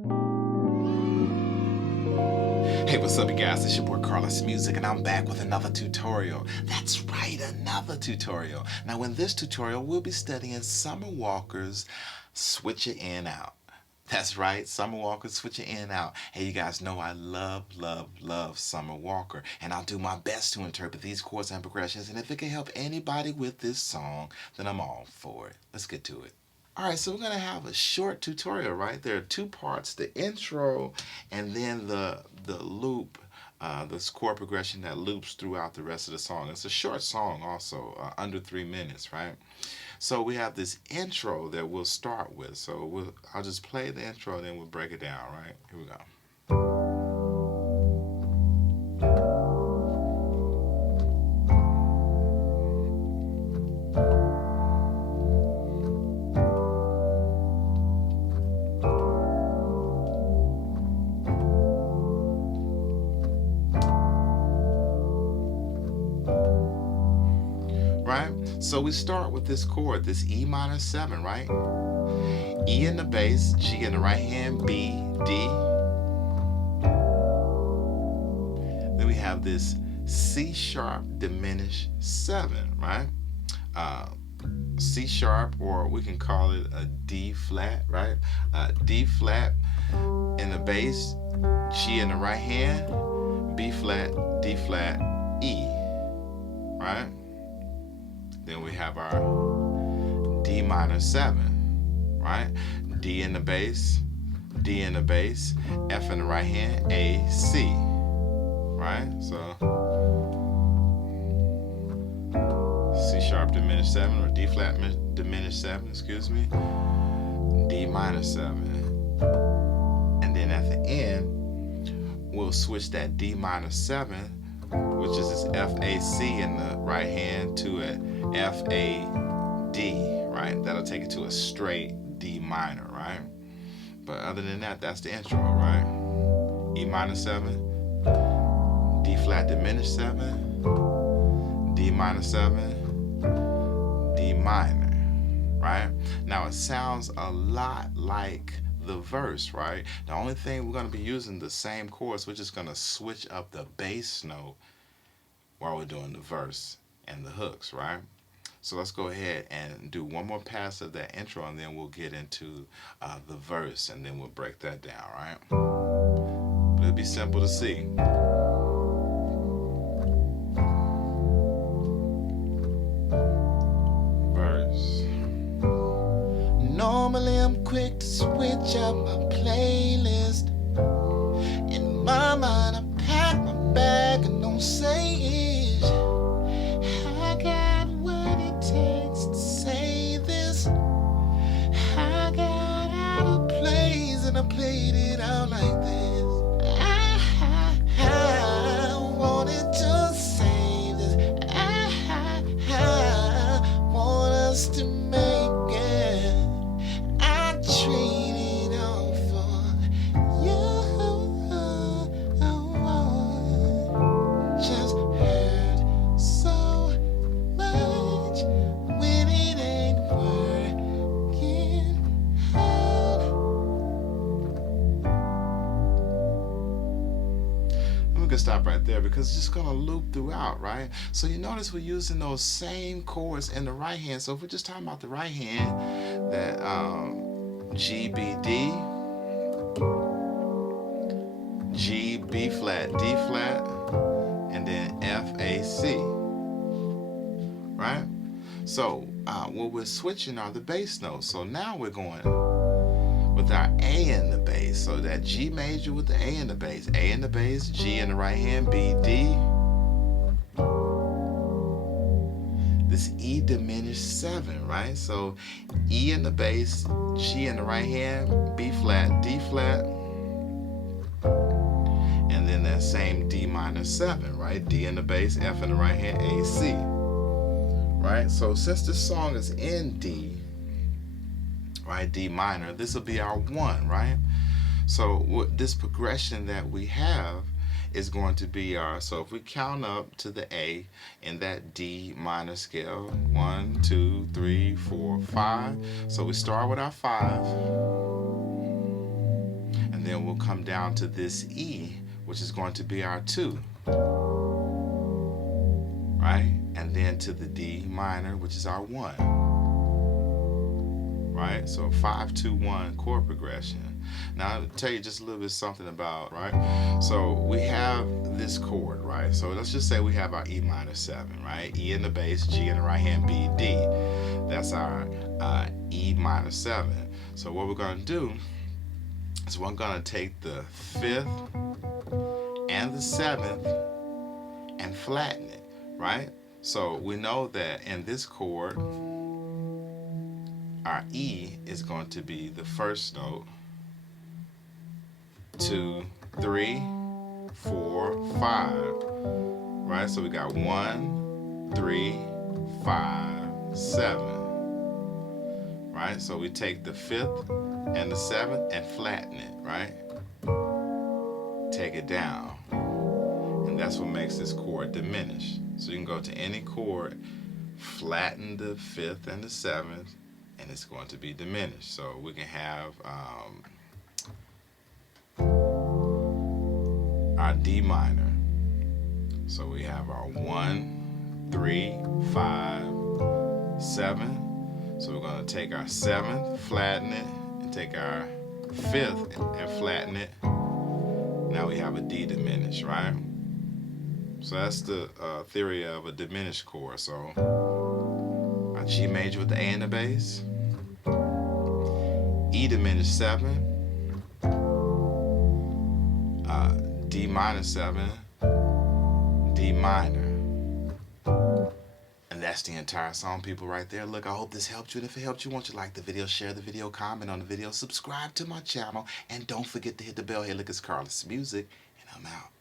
Hey, what's up, you guys? It's your boy Carlos Music, and I'm back with another tutorial. That's right, another tutorial. Now, in this tutorial, we'll be studying Summer Walker's Switch It In Out. That's right, Summer Walker, Switch It In Out. Hey, you guys know I love Summer Walker, and I'll do my best to interpret these chords and progressions, and if it can help anybody with this song, then I'm all for it. Let's get to it. Alright, so we're going to have a short tutorial, right? There are two parts, the intro and then the loop, this chord progression that loops throughout the rest of the song. It's a short song also, under 3 minutes, right? So we have this intro that we'll start with. So I'll just play the intro and then we'll break it down, right? Here we go. Right? So we start with this chord, this E minor 7, right? E in the bass, G in the right hand, B, D. Then we have this C sharp diminished 7, right? C sharp, or we can call it a D flat, right? D flat in the bass, G in the right hand, B flat, D flat, E, right? Then we have our D minor 7, right? D in the bass, D in the bass, F in the right hand, A, C, right? So C sharp diminished 7, or D flat diminished 7, excuse me, D minor 7. And then at the end, we'll switch that D minor 7, which is this F, A, C in the right hand, to a F, A, D, right? That'll take it to a straight D minor, right? But other than that, that's the intro, right? E minor 7, D flat diminished 7, D minor 7, D minor, right? Now it sounds a lot like the verse, right? The only thing, we're going to be using the same chords. We're just going to switch up the bass note while we're doing the verse and the hooks, right? So let's go ahead and do one more pass of that intro, and then we'll get into the verse, and then we'll break that down, right? But it'll be simple to see. Verse. Normally I'm quick to switch up my playlist. In my mind I pack my bag and don't say it. I got what it takes to say this. I got out of place and I played it out like this. I wanted to save this. I want us to make it. I traded all for you. Just hurt so much when it ain't working out. And we can stop right there because it's just gonna loop throughout, right? So you notice we're using those same chords in the right hand. So if we're just talking about the right hand, that G, B, D, G, B flat, D flat, and then F, A, C, right? So what we're switching are the bass notes. So now we're going with our A in the bass. So that G major with the A in the bass. A in the bass, G in the right hand, B, D. This E diminished 7, right? So E in the bass, G in the right hand, B flat, D flat, and then that same D minor 7, right? D in the bass, F in the right hand, A, C, right? So since this song is in D, right, D minor, this will be our 1, right? So this progression that we have is going to be our, so if we count up to the A in that D minor scale, 1, 2, 3, 4, 5. So we start with our 5, going to come down to this E, which is going to be our 2, right? And then to the D minor, which is our 1, right? So 5-2-1 chord progression. Now I'll tell you just a little bit something about, right? So we have this chord, right? So let's just say we have our E minor 7, right? E in the bass, G in the right hand, B, D. That's our E minor 7. So what we're going to do is we're going to take the 5th and the 7th and flatten it, right? So we know that in this chord, our E is going to be the first note, 2, 3, 4, 5, right? So we got 1, 3, 5, 7, right? So we take the 5th and the 7th and flatten it, right? Take it down. And that's what makes this chord diminish. So you can go to any chord, flatten the 5th and the 7th, and it's going to be diminished. So we can have our D minor. So we have our 1, 3, 5, 7. So we're going to take our 7th, flatten it, and take our 5th and flatten it. Now we have a D diminished, right? So that's the theory of a diminished chord. So our G major with the A in the bass, E diminished 7, D minor 7, D minor. And that's the entire song, people, right there. Look, I hope this helped you. And if it helped you, won't you like the video, share the video, comment on the video, subscribe to my channel, and don't forget to hit the bell. Hey, look, it's Carlos Music, and I'm out.